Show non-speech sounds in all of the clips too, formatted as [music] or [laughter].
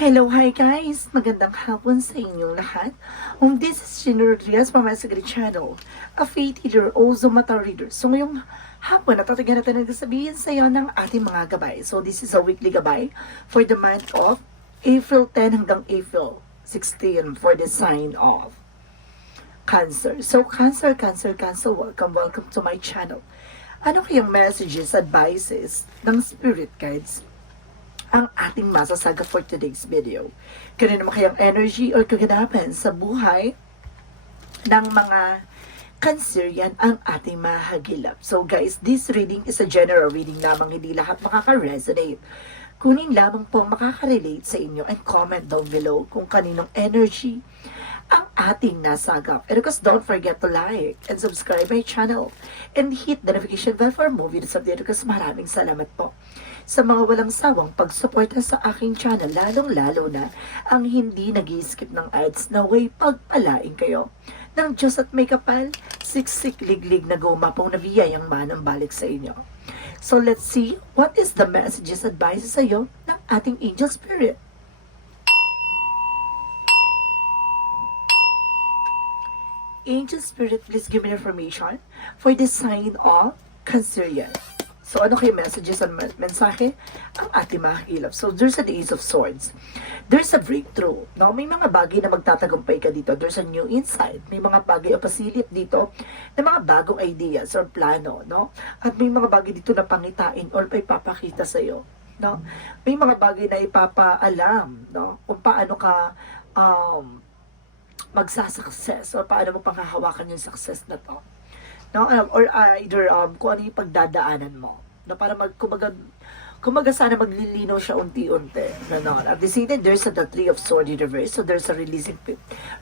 Hello, hi guys! Magandang hapon sa inyong lahat. Um, this is Gina Rodriguez from my Sagri Channel, a faith healer, also mata reader. So ngayong hapon, natatagan natin nagsasabihin sa iyo ng ating mga gabay. So this is a weekly gabay for the month of April 10 hanggang April 16 for the sign of Cancer. So Cancer, Cancer, Cancer, welcome, welcome to my channel. Ano kayang messages, advices ng spirit guides ang ating masasaga for today's video. Kaya naman kayang energy or kaganapan sa buhay ng mga Cancerian ang ating mahagilap. So guys, this reading is a general reading lamang, hindi lahat makaka-resonate. Kunin lamang po makaka-relate sa inyo and comment down below kung kaninong energy ang ating nasagap. And of course, don't forget to like and subscribe my channel and hit the notification bell for more videos update because maraming salamat po sa mga walang sawang pagsuporta sa aking channel, lalong-lalo na ang hindi nag skip ng ads na way pagpalain kayo ng Diyos at may kapal, siksik liglig na gumapong na biyayang manang balik sa inyo. So let's see what is the messages advices sa iyo ng ating angel spirit. Angel Spirit, please give me information for the sign of Cancerian. So, ano kayo messages and men- mensahe? Ang ating mahilap. So, there's an Ace of Swords. There's a breakthrough. No? May mga bagay na magtatagumpay ka dito. There's a new insight. May mga bagay o pasilip dito na mga bagong ideas or plano. No? At may mga bagay dito na pangitain or ipapakita sa iyo. No? May mga bagay na ipapaalam no? kung paano ka um, magsasucess or paano mo panghahawakan yung success na to. No? Um, or either um, kung ano yung pagdadaanan mo. No? Para mag, kumaga, kumaga sana maglilinaw siya unti-unti. Ganon. At the same time, there's a the Tree of Sword Universe. So there's a releasing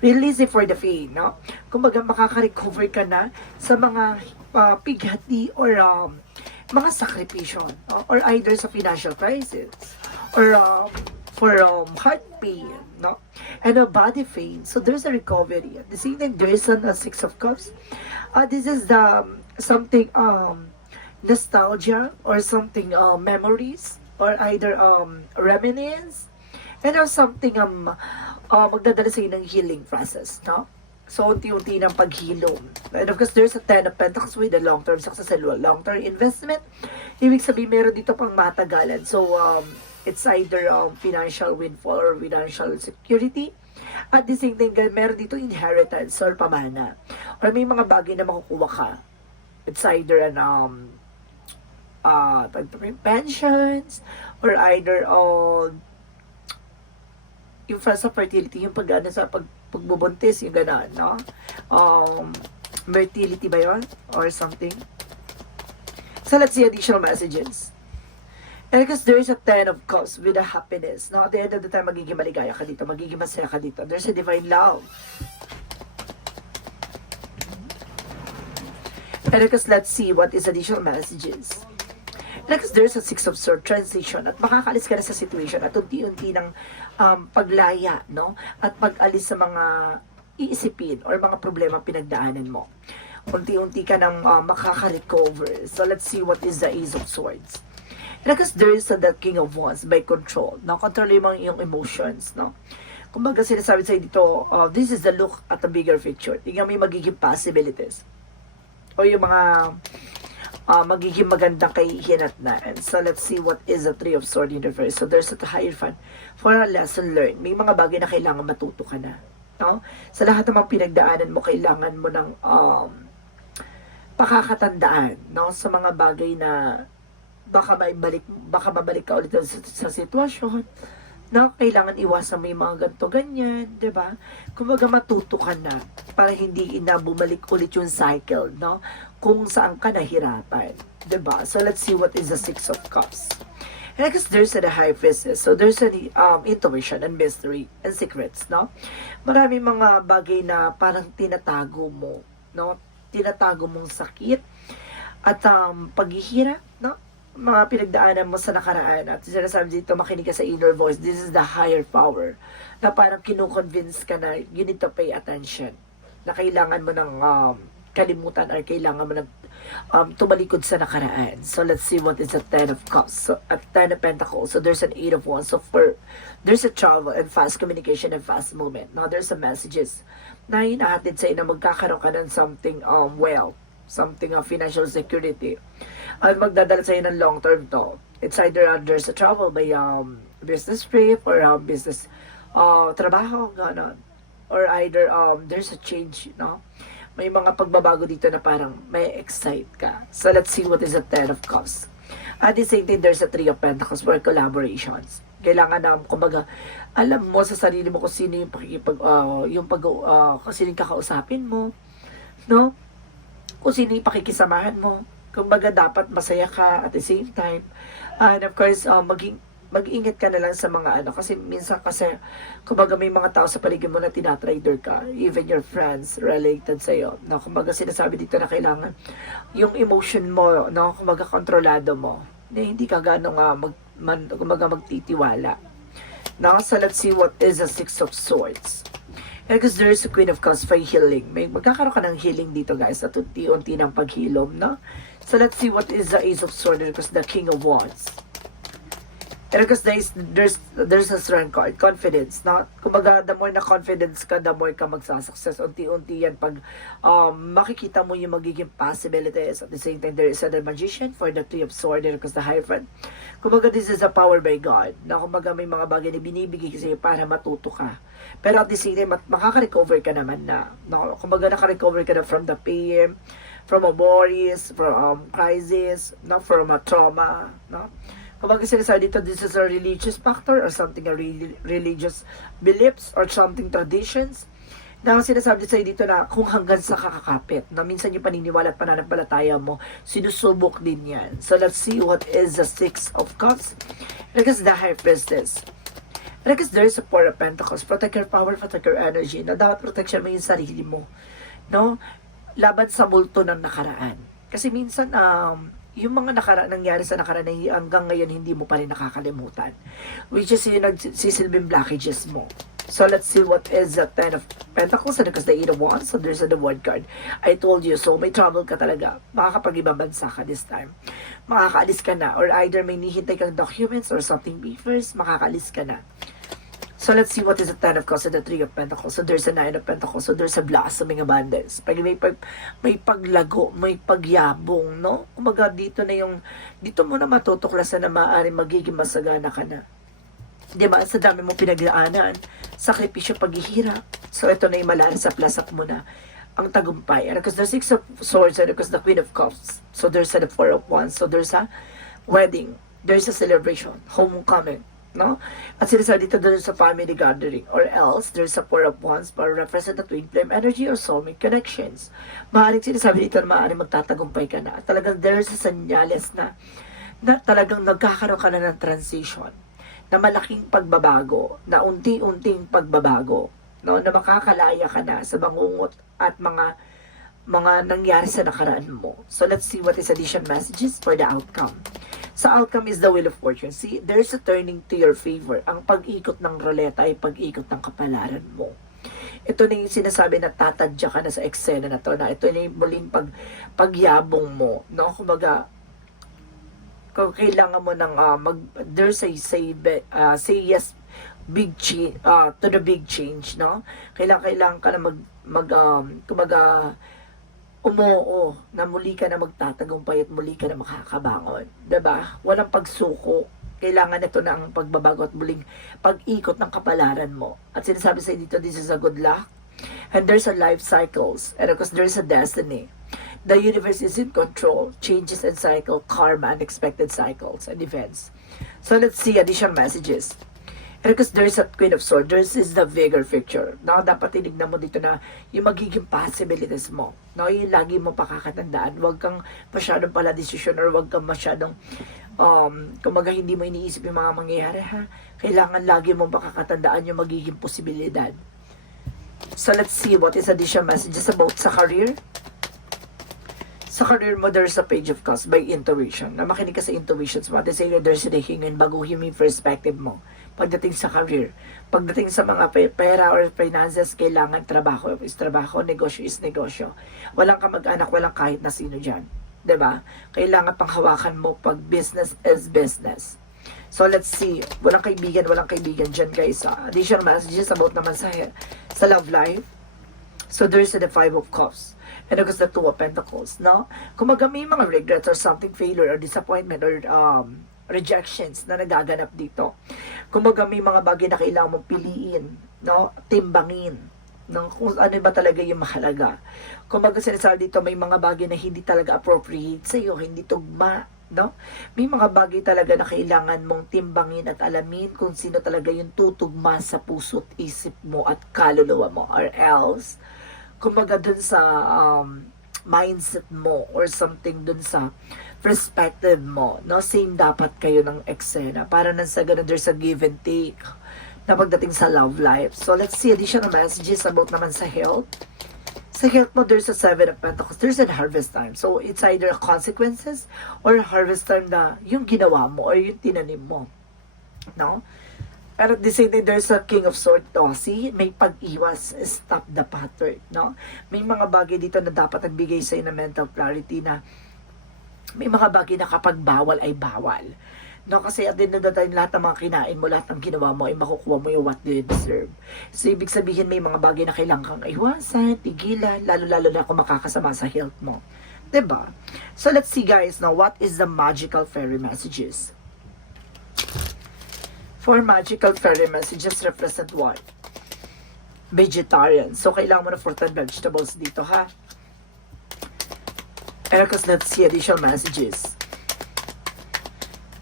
releasing for the pain. No? Kumbaga makaka-recover ka na sa mga uh, pighati or um, mga sakripisyo. No? Or either sa financial crisis. Or um, for um, heart pain. No? And a body pain. So there's a recovery. At the same time, there's an, a Six of Cups. Uh, this is the um, something um, nostalgia or something uh, memories or either um, reminiscence and or something um, uh, magdadala sa ng healing process, no? So, unti-unti ng paghilom. And of course, there's a Ten of Pentacles with a long-term success and long-term investment. Ibig sabihin, meron dito pang matagalan. So, um, it's either um, financial windfall or financial security. At the same time, meron dito inheritance or pamana. Or may mga bagay na makukuha ka. It's either an um, uh, pensions or either on yung fa- sa fertility, yung pag, ano, sa pag, pagbubuntis, yung gano'n, no? Um, fertility ba yon Or something? So, let's see additional messages. And because there is a ten of cups with a happiness, no? At the end of the time, magiging maligaya ka dito, magiging masaya ka dito. There's a divine love. And because let's see what is additional messages. Because there's a six of sword transition at makakalis ka na sa situation at unti-unti ng um, paglaya, no? At pag-alis sa mga iisipin or mga problema pinagdaanan mo. Unti-unti ka nang uh, makaka-recover. So let's see what is the Ace of Swords. Because there is a the King of Wands by control. No? Control yung emotions, no? Kumbaga sinasabi sa'yo dito, uh, this is the look at the bigger picture. Tingnan mo yung magiging possibilities. O yung mga uh, magiging magandang kahihinatnaan. So, let's see what is the Three of Sword Universe. So, there's a higher fun for a lesson learned. May mga bagay na kailangan matuto ka na. No? Sa lahat ng mga pinagdaanan mo, kailangan mo ng um, pakakatandaan no? sa mga bagay na baka maibalik, baka mabalik ka ulit sa, sa sitwasyon no, kailangan iwasan mo yung mga ganito, ganyan, di ba? Kumbaga matuto ka na para hindi ina bumalik ulit yung cycle, no? Kung saan ka nahirapan, di ba? So let's see what is the Six of Cups. And I guess there's a high priestess. So there's an um, intuition and mystery and secrets, no? Marami mga bagay na parang tinatago mo, no? Tinatago mong sakit at um, paghihirap, no? Mga pinagdaanan mo sa nakaraan at sinasabi dito makinig ka sa inner voice this is the higher power na parang kinukonvince ka na you need to pay attention na kailangan mo ng um, kalimutan or kailangan mo ng um, tumalikod sa nakaraan. So let's see what is the Ten of Cups. So at Ten of Pentacles, so there's an Eight of Wands. So for there's a travel and fast communication and fast movement. Now there's some messages na hinahatid sa'yo na magkakaroon ka ng something um, well, something of financial security. At magdadala sa'yo ng long term to. It's either uh, there's a travel by um, business trip or um, business uh, trabaho, ganon. Or either um, there's a change, no? May mga pagbabago dito na parang may excite ka. So let's see what is the Ten of Cups. At the same time, there's a Three of Pentacles for collaborations. Kailangan na, kumbaga, alam mo sa sarili mo kung sino yung pakikipag, uh, yung pag, uh, kung sino yung kakausapin mo, no? Kung sino yung pakikisamahan mo. Kumbaga, dapat masaya ka at the same time. And of course, uh, maging, mag-ingat ka na lang sa mga ano. Kasi minsan kasi, kumbaga may mga tao sa paligid mo na tinatrader ka. Even your friends related sa'yo. No? Kumbaga sinasabi dito na kailangan yung emotion mo, no? kumbaga kontrolado mo. Na hindi ka gano'ng uh, mag, man, kumbaga magtitiwala. Now, so let's see what is the Six of Swords. And because there is a Queen of Cups for healing. May magkakaroon ka ng healing dito guys. At unti-unti ng paghilom, no? So let's see what is the Ace of Swords because the King of Wands. And because there's, there's, there's a strength card, confidence, no? Kumbaga, the more na confidence ka, the more ka magsasuccess. Unti-unti yan pag um, makikita mo yung magiging possibilities. At the same time, there is a magician for the Three of Swords because the Hierophant. Kumbaga, this is a power by God. Na kumbaga, may mga bagay na binibigay kasi para matuto ka. Pero at the same time, makaka-recover ka naman na. No? Kumbaga, naka-recover ka na from the pain, from a worries, from um, crisis, no? from a trauma. No? Kumbaga sinasabi dito, this is a religious factor or something a re- religious beliefs or something traditions. Na sinasabi sa'yo dito na kung hanggang sa kakakapit, na minsan yung paniniwala at pananampalataya mo, sinusubok din yan. So let's see what is the Six of Cups. Because the High Priestess. Because there is a Four of Pentacles. Protect your power, protect your energy. Na dapat protection mo yung sarili mo. No? Laban sa multo ng nakaraan. Kasi minsan, um, yung mga nakara nangyari sa nakaraan na hanggang ngayon hindi mo pa rin nakakalimutan. Which is yung nagsisilbing blockages mo. So let's see what is the Ten of Pentacles and because the Eight of Wands, so there's the word card. I told you, so may trouble ka talaga. Makakapag-ibang bansa ka this time. Makakaalis ka na or either may nihintay kang documents or something papers, makakaalis ka na. So let's see what is the Ten of Cups and the Three of Pentacles. So there's a Nine of Pentacles. So there's a blossoming abundance. Pag may, pag, may paglago, may pagyabong, no? Kumbaga dito na yung, dito mo na matutuklasan na maaari magiging masagana ka na. Di ba? Sa dami mong pinagdaanan, sakripisyo, paghihirap. So ito na yung malari sa plasak mo na ang tagumpay. And because the Six of Swords and because the Queen of Cups. So there's a Four of Wands. So there's a wedding. There's a celebration. Homecoming no? At sinasabi dito doon sa family gathering or else there's a four of wands para represent the twin flame energy or soulmate connections. Maaaring sinasabi dito na maaaring magtatagumpay ka na. At talagang there's a senyales na na talagang nagkakaroon ka na ng transition na malaking pagbabago, na unti-unting pagbabago, no? na makakalaya ka na sa bangungot at mga mga nangyari sa nakaraan mo. So let's see what is addition messages for the outcome. Sa outcome is the wheel of fortune. See, there's a turning to your favor. Ang pag-ikot ng roleta ay pag-ikot ng kapalaran mo. Ito na yung sinasabi na tatadya ka na sa eksena na to, na ito na yung muling pag, pagyabong mo. No? Kumbaga, kung kailangan mo ng uh, mag, there's a say, uh, say yes big change uh, to the big change no kailangan kailangan ka na mag mag um, kumaga umoo na muli ka na magtatagumpay at muli ka na makakabangon. ba? Walang pagsuko. Kailangan ito na ang pagbabago at muling pag-ikot ng kapalaran mo. At sinasabi sa dito, this is a good luck. And there's a life cycles. And of course, there's a destiny. The universe is in control. Changes and cycle, karma, unexpected cycles and events. So let's see additional messages. Because there's a Queen of Swords, this is the bigger picture. No, dapat tinignan mo dito na yung magiging possibilities mo. No, yung lagi mo pakakatandaan. Huwag kang masyadong pala decision or huwag kang masyadong um, kumaga hindi mo iniisip yung mga mangyayari ha. Kailangan lagi mo pakakatandaan yung magiging posibilidad. So let's see what is additional messages about sa career. Sa career mo, there's a page of cups by intuition. Na makinig ka sa intuitions mo. At the same time, there's a hingin, baguhin mo yung perspective mo pagdating sa career. Pagdating sa mga pera or finances, kailangan trabaho is trabaho, negosyo is negosyo. Walang kamag-anak, walang kahit na sino dyan. ba? Kailangan pang hawakan mo pag business is business. So let's see. Walang kaibigan, walang kaibigan dyan guys. Uh, additional messages about naman sa, sa love life. So there's the Five of Cups. And of course, the Two of Pentacles, no? Kung may mga regrets or something, failure or disappointment or um, rejections na nagaganap dito. Kung maga may mga bagay na kailangan mong piliin, no? Timbangin, no? Kung ano ba talaga yung mahalaga. Kung maga sinasabi dito, may mga bagay na hindi talaga appropriate sa'yo, hindi tugma, no? May mga bagay talaga na kailangan mong timbangin at alamin kung sino talaga yung tutugma sa puso't isip mo at kaluluwa mo or else kumbaga dun sa um, mindset mo or something dun sa perspective mo, no? Same dapat kayo ng eksena. Para nang sa ganun, there's a give and take na pagdating sa love life. So, let's see additional messages about naman sa health. Sa health mo, there's a seven of pentacles. There's a harvest time. So, it's either consequences or harvest time na yung ginawa mo or yung tinanim mo. No? Pero at the same time, there's a king of swords. Oh, see, may pag-iwas. Stop the pattern. No? May mga bagay dito na dapat nagbigay sa'yo ng mental clarity na may mga bagay na kapag bawal ay bawal. No, kasi at the end lahat ng mga kinain mo, lahat ng ginawa mo, ay makukuha mo yung what you deserve. So, ibig sabihin, may mga bagay na kailangan kang iwasan, tigilan, lalo-lalo na kung makakasama sa health mo. ba? So, let's see guys, now, what is the magical fairy messages? For magical fairy messages represent what? Vegetarian. So, kailangan mo na fruit and vegetables dito, ha? And of course, let's see additional messages.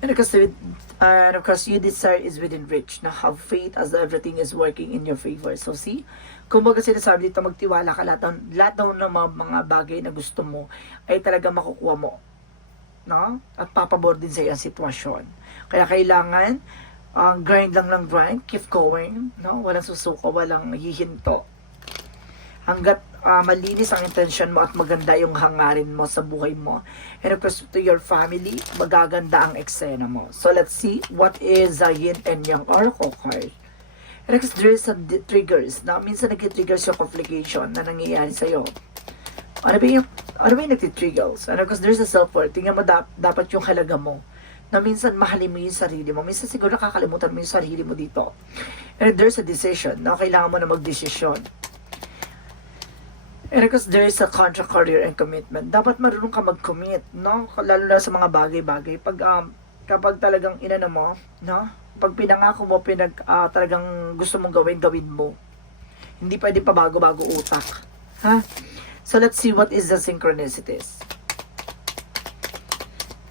And of course, and of course, you desire is within reach. Now, have faith as everything is working in your favor. So, see? Kung baga sinasabi dito, magtiwala ka lahat, lahat daw ng mga, mga bagay na gusto mo ay talaga makukuha mo. No? At papabor din sa iyong sitwasyon. Kaya kailangan, uh, grind lang lang grind, keep going. No? Walang susuko, walang hihinto hanggat ah, malinis ang intention mo at maganda yung hangarin mo sa buhay mo. And of course, to your family, magaganda ang eksena mo. So, let's see what is the yin and yang oracle card. And of there is some triggers na minsan nag-triggers yung complication na nangyayari sa'yo. Ano ba yung, ano ba yung nag-triggers? And of course, there's a self-worth. Tingnan mo dap- dapat yung halaga mo na minsan mahalin mo yung sarili mo. Minsan siguro nakakalimutan mo yung sarili mo dito. And there's a decision na kailangan mo na mag-desisyon. And of course, there is a contract, career, and commitment. Dapat marunong ka mag-commit, no? Lalo na sa mga bagay-bagay. Pag, um, kapag talagang inano mo, no? Pag pinangako mo, pinag, ah, talagang gusto mong gawin, gawin mo. Hindi pwede pa bago-bago utak. Ha? So, let's see what is the synchronicities.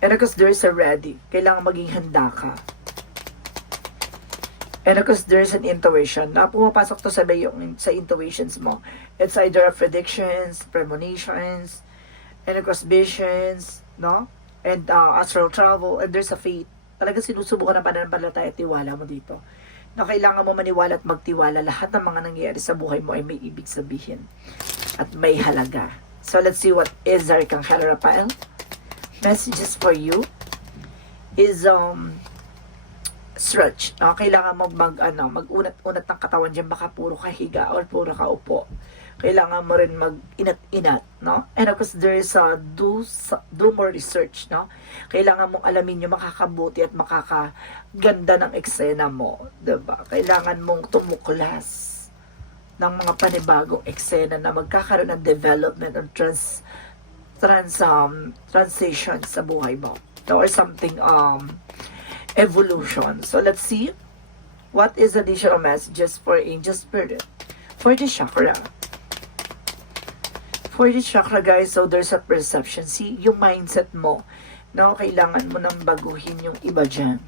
And of there is a ready. Kailangan maging handa ka. And of course, there's an intuition na pumapasok to sa yung sa intuitions mo. It's either predictions, premonitions, and of course, visions, no? And uh, astral travel, and there's a faith. Talaga sinusubukan ng pananampalataya at tiwala mo dito. Na kailangan mo maniwala at magtiwala. Lahat ng mga nangyayari sa buhay mo ay may ibig sabihin. At may halaga. So let's see what is Arcangel Rafael. Messages for you is um stretch. No? Kailangan mo mag, ano, mag-unat-unat ng katawan dyan. Baka puro ka higa or puro ka upo. Kailangan mo rin mag-inat-inat. No? And of course, there is a do, do more research. No? Kailangan mong alamin yung makakabuti at makakaganda ng eksena mo. Diba? Kailangan mong tumuklas ng mga panibagong eksena na magkakaroon ng development or trans trans um, transition sa buhay mo or something um evolution. So let's see what is additional messages for angel spirit for the chakra. For the chakra guys, so there's a perception. See, yung mindset mo, no, kailangan mo nang baguhin yung iba dyan.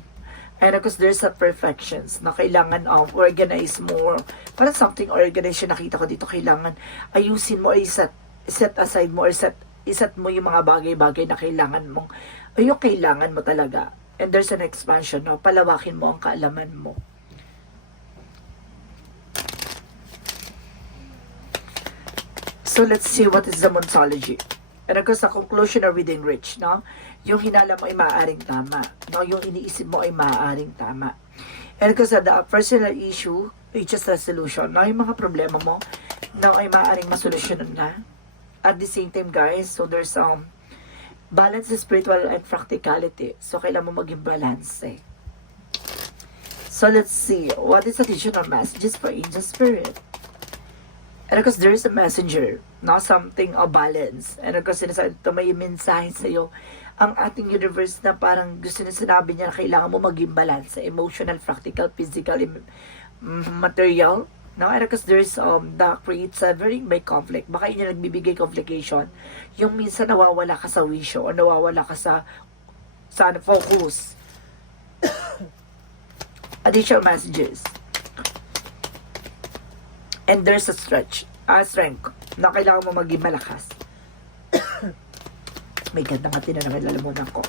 And of course, there's a perfections na kailangan um, organize more. Parang something organized yung nakita ko dito. Kailangan ayusin mo, ay set, set aside mo, or set, iset mo yung mga bagay-bagay na kailangan mong, o yung kailangan mo talaga. And there's an expansion, no? Palawakin mo ang kaalaman mo. So let's see what is the Monsology. And of course, conclusion are within reach, no? Yung hinala mo ay maaaring tama. No? Yung iniisip mo ay maaaring tama. And of course, the personal issue, reaches resolution. No? Yung mga problema mo, no, ay maaaring masolusyonan na. At the same time, guys, so there's um, balance is spiritual and practicality. So, kailangan mo maging balance eh. So, let's see. What is additional messages for angel spirit? And of course, there is a messenger, not something of balance. And of course, sinasabi ito may mensahe sa iyo ang ating universe na parang gusto na sinabi niya kailangan mo maging balance emotional, practical, physical, material. No, and of course, there's um, that creates a very may conflict. Baka yun yung nagbibigay complication. Yung minsan nawawala ka sa wisyo o nawawala ka sa sa ano, focus. [coughs] Additional messages. And there's a stretch, a strength na kailangan mo maging malakas. [coughs] May ganda nga tinanong lalamunan ko.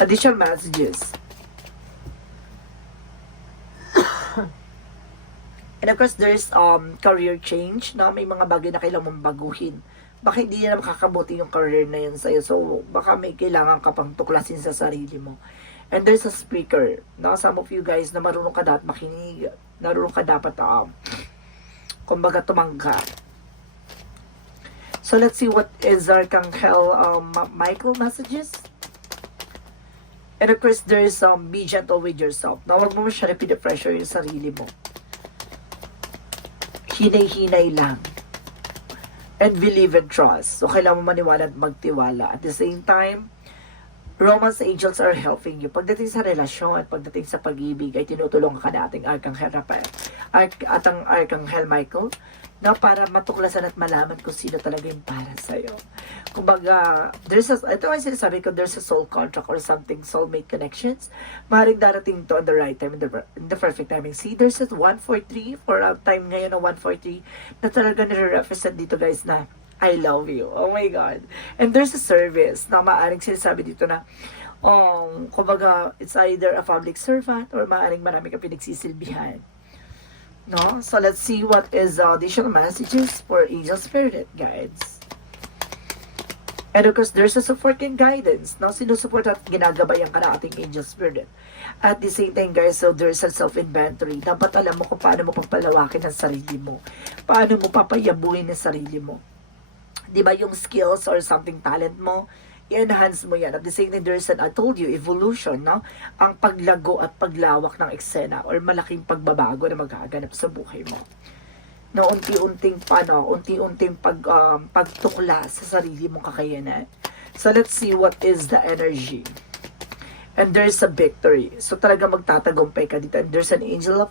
Additional messages. And of course, there's um, career change, no? May mga bagay na kailangan mong baguhin. Baka hindi na makakabuti yung career na yun sa'yo. So, baka may kailangan ka pang tuklasin sa sarili mo. And there's a speaker, no? Some of you guys na marunong ka dapat makinig. Marunong ka dapat, um, kumbaga tumangga. So, let's see what is Archangel um, Michael messages. And of course, there's um, be gentle with yourself. Na huwag mo masyadong pinipressure yung sarili mo hinay-hinay lang. And believe and trust. So, kailangan mo maniwala at magtiwala. At the same time, romance angels are helping you. Pagdating sa relasyon at pagdating sa pag-ibig, ay tinutulungan ka na ating Archangel Rafael Arch, at ang Archangel Michael na para matuklasan at malaman kung sino talaga yung para sa'yo. Kumbaga, there's a, ito ay sinasabi ko, there's a soul contract or something, soulmate connections. Maaaring darating to at the right time, in the, in the perfect timing. See, there's a 143 for a time ngayon na 143 na talaga nire-represent dito guys na I love you. Oh my God. And there's a service na maaaring sinasabi dito na um, kumbaga, it's either a public servant or maaaring marami ka pinagsisilbihan. No? So, let's see what is the additional messages for angel spirit guides. And of course, there's a support and guidance. No? Sinusuport at ginagabayan ka na ating angel spirit. At the same time, guys, so there's a self-inventory. Dapat alam mo kung paano mo papalawakin ang sarili mo. Paano mo papayabuhin ang sarili mo. Di ba yung skills or something talent mo, i-enhance mo yan. At the same time, there's an, I told you, evolution, no? Ang paglago at paglawak ng eksena or malaking pagbabago na magaganap sa buhay mo. No, unti-unting paano, unti-unting pag, um, pagtukla sa sarili mong kakayanan. So, let's see what is the energy. And there's a victory. So, talaga magtatagumpay ka dito. And there's an angel of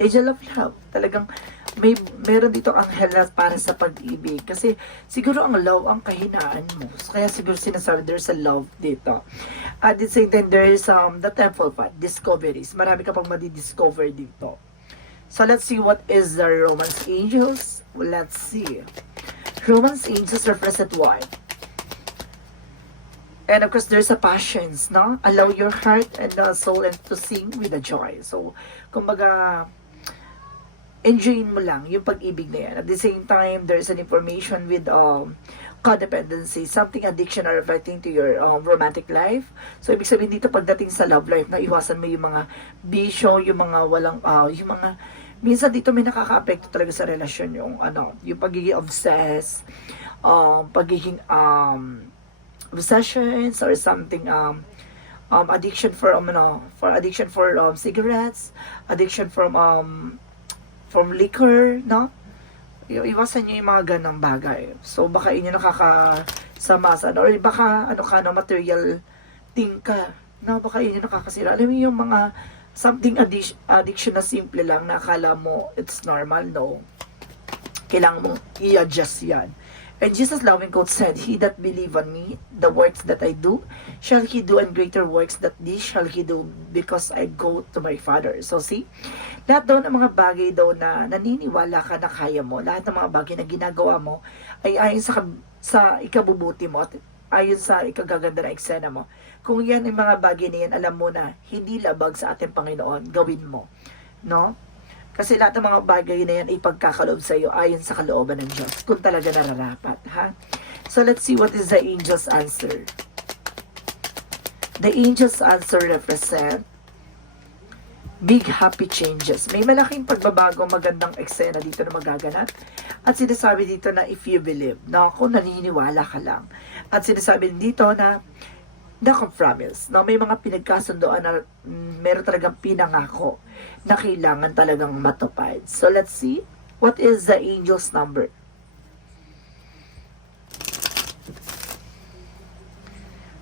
angel of love. Talagang may meron dito ang na para sa pag-ibig. Kasi siguro ang love ang kahinaan mo. So, kaya siguro sinasabi there's a love dito. At the same time, there is um, the temple path, discoveries. Marami ka pang madi-discover dito. So let's see what is the Romance Angels. Let's see. Romance Angels represent what? And of course, there's a passions, no? Allow your heart and uh, soul and to sing with a joy. So, kumbaga, enjoyin mo lang yung pag-ibig na yan. At the same time, there's an information with um, codependency, something addiction are affecting to your um, romantic life. So, ibig sabihin dito, pagdating sa love life, na iwasan mo yung mga bisyo, yung mga walang, uh, yung mga, minsan dito may nakaka-apekto talaga sa relasyon yung, ano, yung pagiging obsessed, um, pagiging, um, obsessions or something, um, um, addiction for, um, ano, for addiction for, um, cigarettes, addiction from, um, from liquor, no? Iwasan nyo yung mga ganang bagay. So, baka inyo nakakasama sa ano, or baka ano ka, no, material thing ka. No, baka inyo nakakasira. Alam mo yung mga something addic- addiction na simple lang na akala mo it's normal, no. Kailangan mong i-adjust yan. And Jesus loving quote said, He that believe on me, the works that I do, shall he do, and greater works that these shall he do, because I go to my Father. So see, lahat daw ng mga bagay daw na naniniwala ka na kaya mo, lahat ng mga bagay na ginagawa mo, ay ayon sa, sa ikabubuti mo, at ayon sa ikagaganda na eksena mo. Kung yan ang mga bagay na yan, alam mo na, hindi labag sa ating Panginoon, gawin mo. No? Kasi lahat ng mga bagay na yan ay pagkakaloob sa iyo ayon sa kalooban ng Diyos. Kung talaga nararapat, ha? So let's see what is the angel's answer. The angel's answer represent big happy changes. May malaking pagbabago, magandang eksena dito na magaganap. At sinasabi dito na if you believe, na ako naniniwala ka lang. At sinasabi dito na naka-promise, na may mga pinagkasundoan na mm, meron talagang pinangako na kailangan talagang matupad. So let's see, what is the angel's number?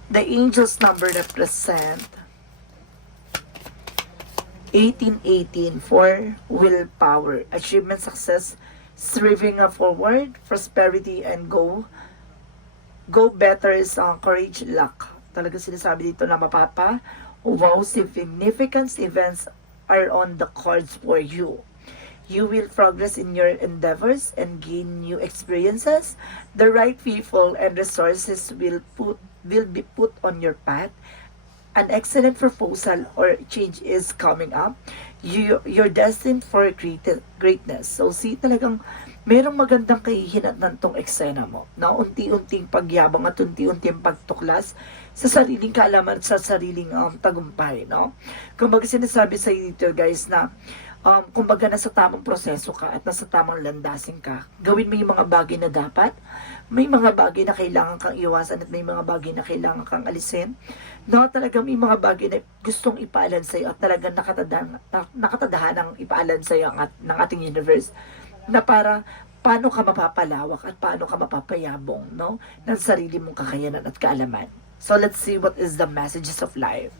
The angel's number represent 1818 for willpower, achievement, success, striving forward, prosperity, and go. Go better is uh, courage, luck. Talaga sinasabi dito na mapapa. Wow, significant events are on the cards for you. You will progress in your endeavors and gain new experiences. The right people and resources will put will be put on your path an excellent proposal or change is coming up. You, you're destined for great, greatness. So, see, talagang merong magandang kahihinatnan tong eksena mo. Na unti-unting pagyabang at unti-unting pagtuklas sa sariling kaalaman at sa sariling um, tagumpay, no? Kumbaga sinasabi sa dito, guys, na um, kumbaga nasa tamang proseso ka at nasa tamang landasin ka. Gawin mo yung mga bagay na dapat. May mga bagay na kailangan kang iwasan at may mga bagay na kailangan kang alisin. No, talagang may mga bagay na gustong ipaalan sa iyo at talagang nakatadahan, na, nakatadahan ng ipaalan sa iyo ng, at, ng ating universe na para paano ka mapapalawak at paano ka mapapayabong no ng sarili mong kakayanan at kaalaman. So let's see what is the messages of life.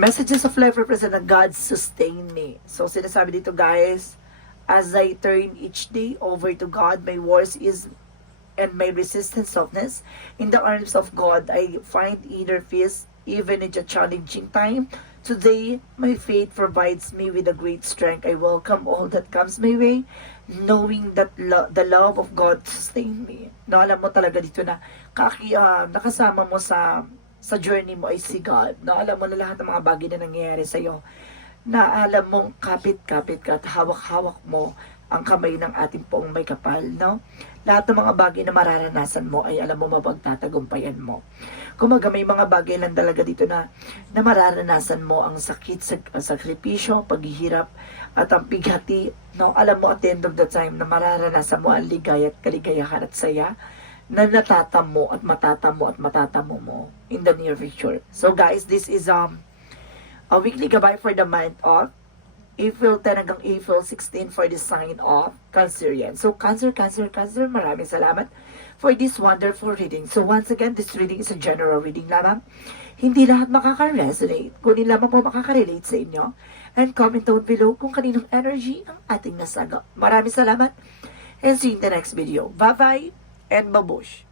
Messages of life represent that God sustain me. So sinasabi dito guys, as I turn each day over to God, my wars is and my resistant softness. In the arms of God, I find inner peace even in a challenging time. Today, my faith provides me with a great strength. I welcome all that comes my way, knowing that lo- the love of God sustain me. No, alam mo talaga dito na kaki, ah, nakasama mo sa sa journey mo ay si God. No, alam mo na lahat ng mga bagay na nangyayari sa iyo na alam mong kapit-kapit ka at hawak-hawak mo ang kamay ng ating poong may kapal, no? Lahat ng mga bagay na mararanasan mo ay alam mo mapagtatagumpayan mo. Kumaga may mga bagay lang talaga dito na, na mararanasan mo ang sakit, sa, ang sakripisyo, paghihirap, at ang pighati, no? Alam mo at the end of the time na mararanasan mo ang ligaya at kaligayahan at saya na natatamo at matatamo at matatamo mo in the near future. So guys, this is um a weekly gabay for the month of April 10 hanggang April 16 for the sign of Cancerian. So Cancer, Cancer, Cancer, maraming salamat for this wonderful reading. So once again, this reading is a general reading lamang. Hindi lahat makaka-resonate, kunin lamang po makaka-relate sa inyo. And comment down below kung kaninong energy ang ating nasaga. Maraming salamat and see you in the next video. Bye-bye and babush!